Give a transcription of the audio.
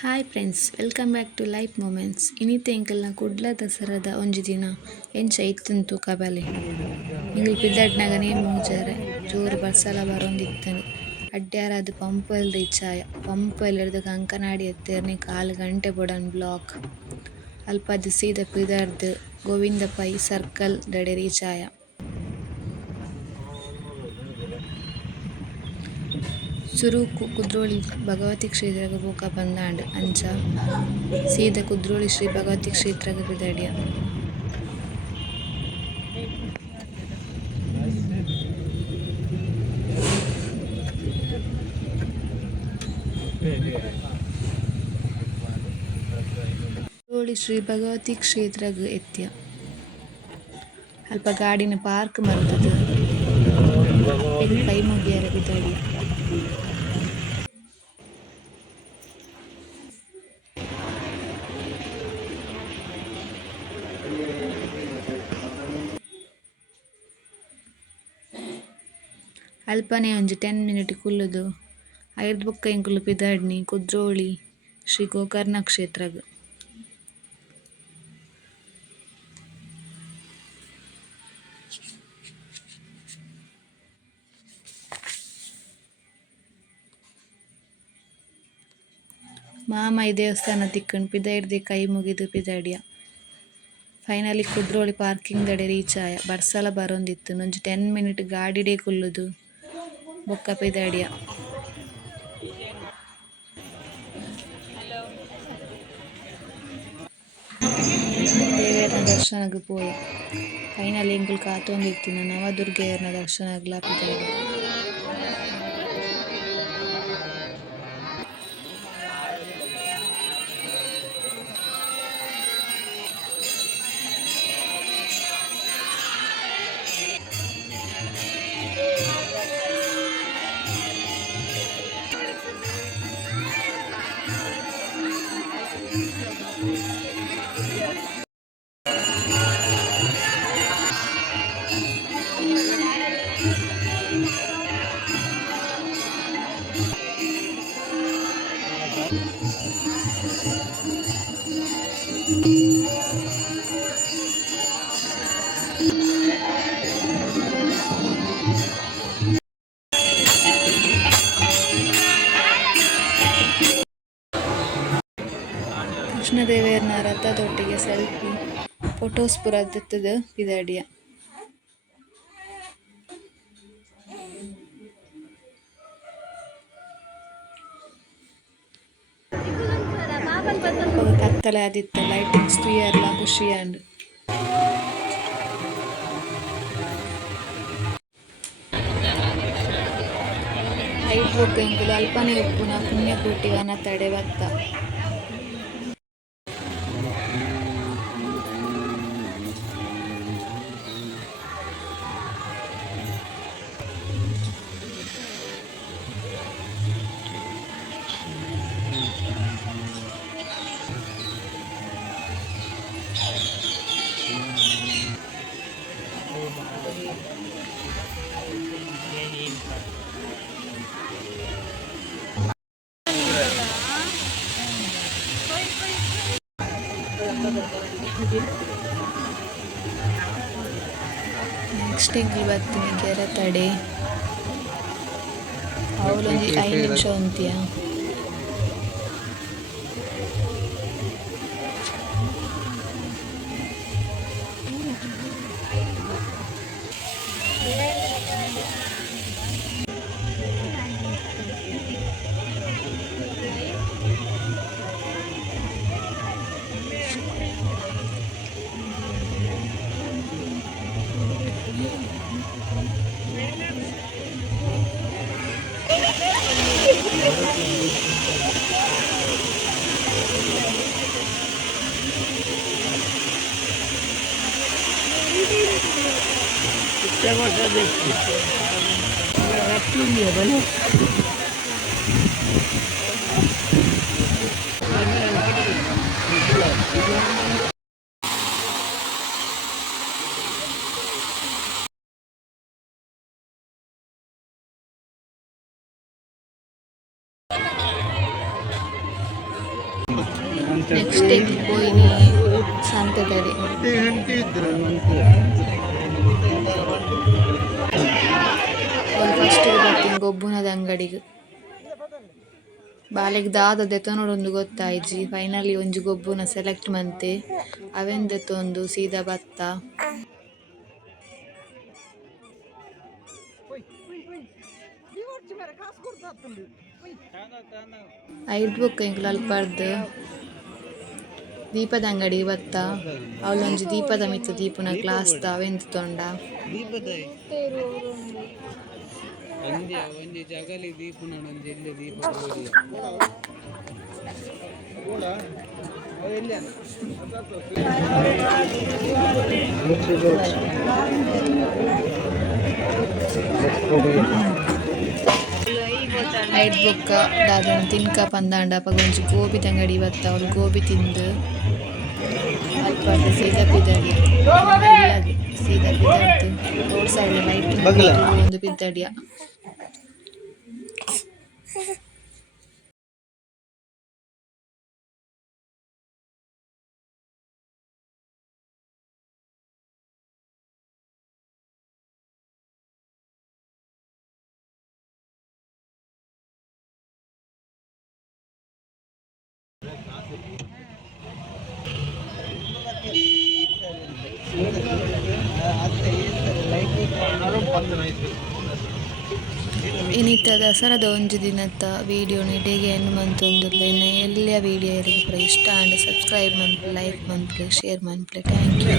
Hi friends, welcome back to life moments. ಇನಿತೆ ಎಂಕಲ್ನ ಕುಡ್ಲ ದಸರಾದ ಒಂಜಿ ದಿನ ಎಂಚ ಇತ್ತಂತು ಕಬಲೆ ಎಂಕಲ್ ಪಿದಡ್ನಾಗ ನೇಮ್ ಮುಜಾರೆ ಜೋರು ಬಸ್ಸಲ ಬರೊಂದಿತ್ತಂಡು ಅಡ್ಡ್ಯಾರ ಅದು ಪಂಪಲ್ ರೀಚ್ ಆಯ. ಪಂಪಲ್ ಹಿಡ್ದು ಕಂಕನಾಡಿ ಎತ್ತೇರ್ನಿ 4 ಗಂಟೆ ಬೊಡನ್ ಬ್ಲಾಕ್ ಅಲ್ಪದು ಸೀದ ಪಿದರ್ದು ಗೋವಿಂದ ಪೈ ಸರ್ಕಲ್ ದಡೆ ರೀಚ್ ಆಯ. ಸುರು ಕುದ್ರೋಳಿ ಭಗವತಿ ಕ್ಷೇತ್ರಗ್ ಪೋಕ ಪಂದಾಂಡ್ ಅಂಚ ಸೀದ ಕುದ್ರೋಳಿ ಶ್ರೀ ಭಗವತಿ ಕ್ಷೇತ್ರಗ್ ಪಿದಡ್ಯ. ಕುದ್ರೋಳಿ ಶ್ರೀ ಭಗವತಿ ಕ್ಷೇತ್ರಗ್ ಎತ್ಯ ಅಲ್ಪ ಗಾಡಿನ ಪಾರ್ಕ್ ಮಲ್ತುದು ಕೈ ಮುಗಿಯರೆ ಪಿದಡ್ಯ. ಅಲ್ಪನೆ ಒಂಜಿ 10 ಮಿನಿಟ್ ಕುಲ್ಲುದು ಐರ್ದ್ ಬೊಕ್ಕ ಎಂಕುಲು ಪಿದಡ್ನಿ ಕುದ್ರೋಳಿ ಶ್ರೀ ಗೋಕರ್ಣ ಕ್ಷೇತ್ರಗ್. ಮಾಮ ಈ ದೇವಸ್ಥಾನ ತಿಕ್ಕುಂಡು ಪಿದೈರ್ದೆ ಕೈ ಮುಗಿದು ಪಿದಡ್ಯ. ಫೈನಲಿ ಕುದ್ರೋಳಿ ಪಾರ್ಕಿಂಗ್ ದಡೆ ರೀಚ್ ಆಯ. ಬರ್ಸಲ ಬರೊಂದಿತ್ತು ಒಂಜಿ 10 ಮಿನಿಟ್ ಗಾಡಿಡೆ ಕುಲ್ಲುದು ಬೊಕ್ಕ ಪಿದಡ್ಯ. ದೇವೆರ್ನ ದರ್ಶನಗ್ ಪೋಯ. ಫೈನಲಿ ಎಂಕುಲು ಕಾತೊಂದಿತ್ತಿನ ನವದುರ್ಗೆಯರ್ನ ದರ್ಶನಗ್ಲ ಪಿದಡ್ಯ. ಕೃಷ್ಣದೇವೆರ್ನ ರಥದೊಟ್ಟಿಗೆ ಸೆಲ್ಫಿ ಫೊಟೋಸ್ ಪೂರ ದೆತ್ತುದು ಪಿದಡ್ಯ. ಕತ್ತಲೆ ಆದಿತ್ತು, ಲೈಟಿಂಗ್ಸ್ ತೂಯರ್ಲ ಖುಷಿ ಆಂಡ್. ಐಟ್ ಬೊಕ್ಕ ಎಂಕುಲು ಅಲ್ಪನೆ ಉಪ್ಪುನ ಪುಣ್ಯಕೋಟಿ ವನ ತಡೆ ಬತ್ತ. ನೆಕ್ಸ್ಟ್ ಎಂಕುಲು ಬತ್ತಿನ ಕೆರೆ ತಡೆ ಅವಳೊಂದು 5 ನಿಮಿಷ ಉಂತಿಯ. ನೆಕ್ಸ್ಟ್ ಡೇ ಪೋಯಿನಿ ಸಂತೆದಡಿ ಫಸ್ಟ್ ಬರ್ತೀನಿ ಗೊಬ್ಬುನದ ಅಂಗಡಿಗೆ ಬಾಲೆಗ್ ದಾದ ದೆತೊನೊಡೊಂದು ಗೊತ್ತಾಯ್ಜಿ ಫೈನಲಿ ಒಂಜಿ ಗೊಬ್ಬುನ ಸೆಲೆಕ್ಟ್ ಮಂತೆ ಅವೆನ್ ದೆತೊಂದು ಸೀದಾ ಬತ್ತ ಐಟ್ ಬುಕ್ ಎಂಕ್ಲು ಅಲ್ಪರ್ದು ದೀಪದ ಅಂಗಡಿಗೆ ಬತ್ತ ಅವಳೊಂಜಿ ದೀಪದ ಮಿತ್ತ ದೀಪುನ ಗ್ಲಾಸ್ ದ ಅವೆಂದು ತೊಂಡ ಒಂಜಿ ಜಗಲಿ ದೀಪುನ ಒಂಜಿ ಎಲ್ಲಿ ದೀಪ ಐಟ್ ಬೊಕ್ಕ ದಾದನ ತಿನ್ಕ ಪಂದಾಂಡ ಅಪಗ ಒಂಜಿ ಗೋಬಿ ಅಂಗಡಿ ಬತ್ತ ಅವಳು ಗೋಬಿ ತಿಂದು ಅಲ್ಪ ಸೀದಾ ಪಿದಡಿ ಸೀದಾ ಪಿದಡ್ದು ರೋಡ್ ಸೈಡ್ ಲೈಟ್ ಒಂದು ಪಿದ್ದಡಿಯ ಇನ್ನಿತ್ತ ದಸರಾದ ಒಂಜಿ ದಿನದ ವೀಡಿಯೋ ನಿಡೆಗೆ ಎನ್ನು ಮಂತೊಂದುಲ್ಲ ಇನ್ನು ಎಲ್ಲಿಯ ವೀಡಿಯೋ ಇರಲಿ ಇಷ್ಟ ಆಂಡ್ ಸಬ್ಸ್ಕ್ರೈಬ್ ಮನ್ಪುಲೆ ಲೈಕ್ ಮನ್ಪುಲೆ ಶೇರ್ ಮನ್ಪುಲೆ ಥ್ಯಾಂಕ್ ಯು.